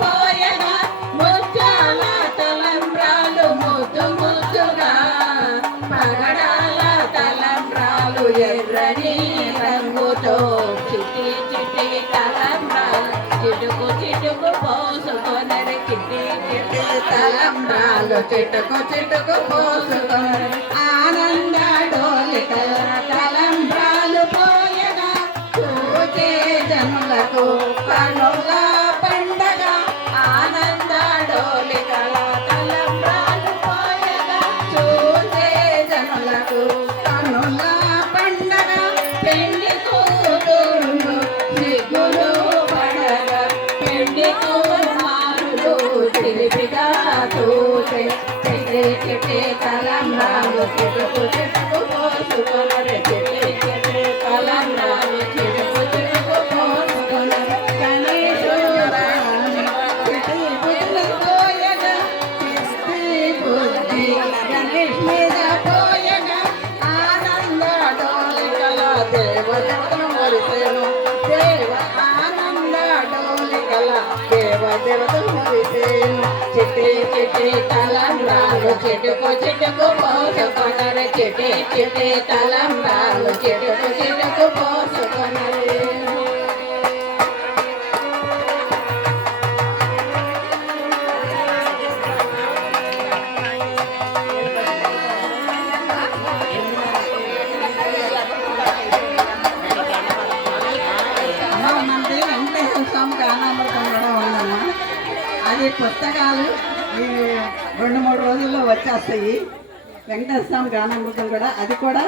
పోయగా ముత్యాల తలంబ్రాలు ముద్దు ముద్దుగా పగడాల తలంబ్రాలు ఎర్రని రంగుతో చిటి చిటి తలంబ్రాలు చిటుకు చిటుకు పోసుకొనరి చిటి చిటి తలంబ్రాలు చిటుకు చిటుకు పోసుకొనరి ఆనంద డోలికల తలంబ్రాలు పోయగా చూచే జనులకు కనుల పండగ ఆనంద డోలికల తలంబ్రాలు పోయగా చూచే జనులకు కనుల పండగ పెళ్లి కూతురులు సిగ్గులు పడగ పెళ్లి కుమారులు చిలిపిగా చూసే చిటి చిటి తలంబ్రాలు చిటుకు చిటుకు పోసుకొనరి చిటి చిటి తలంబ్రాలు చిటుకు చిటుకు పోసుకొనరి గణేశురాని చిటి బుద్ధులు పోయగా చిట్టి బుద్ధి గణేష్ మీద పోయగా ఆనంద డోలికల దేవతను మురిసెను దేవ ఆనంద డోలికల దేవతను మురిసెను చిటి చిటి తలంబ్రాలు చిటుకు చిటుకు పోసుకొనరి చిటి చిటి తలంబ్రాలు చిటుకు చిటుకు పోసుకొనరి మనది వెంకటేశ్వర స్వామి గానామృతం కూడా ఉందమ్మా. అది పుస్తకాలు ఈ 2-3 రోజుల్లో వచ్చేస్తాయి. వెంకటేశ్వర స్వామి గానామృతం కూడా అది కూడా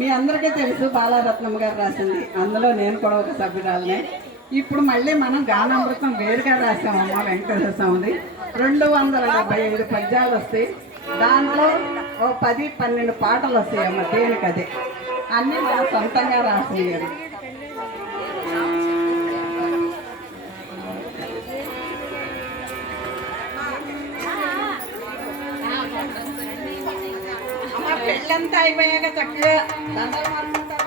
మీ అందరికీ తెలుసు, బాలారత్నమ్మ గారు రాసింది. అందులో నేను కూడా ఒక సభ్యురాలనే. ఇప్పుడు మళ్ళీ మనం గానామృతం వేరుగా రాసామమ్మ. వెంకటేశ్వర స్వామిది 275 పద్యాలు వస్తాయి. దాంట్లో ఓ 10-12 పాటలు వస్తాయమ్మ. దేనికి అదే అన్నీ నా సొంతంగా రాసినాయి. పెళ్ళంతా అయిపోయాక చక్కగా దండలు మార్చుకుంటారు.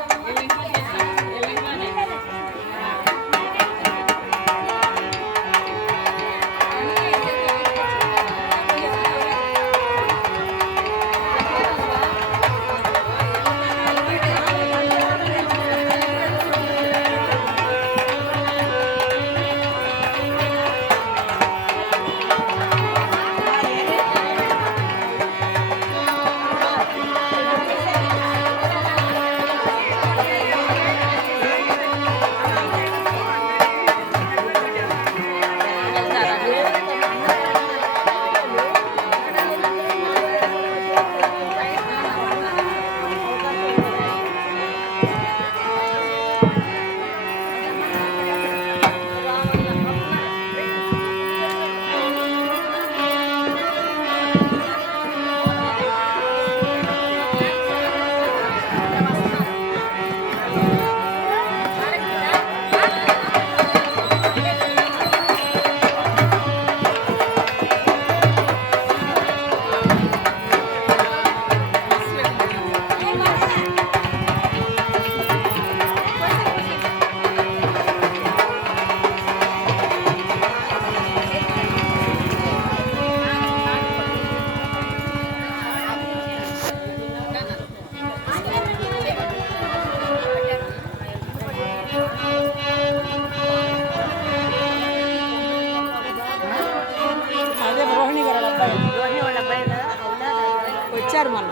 వచ్చారు మొన్న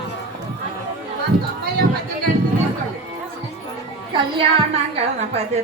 కళ్యాణ గణపతి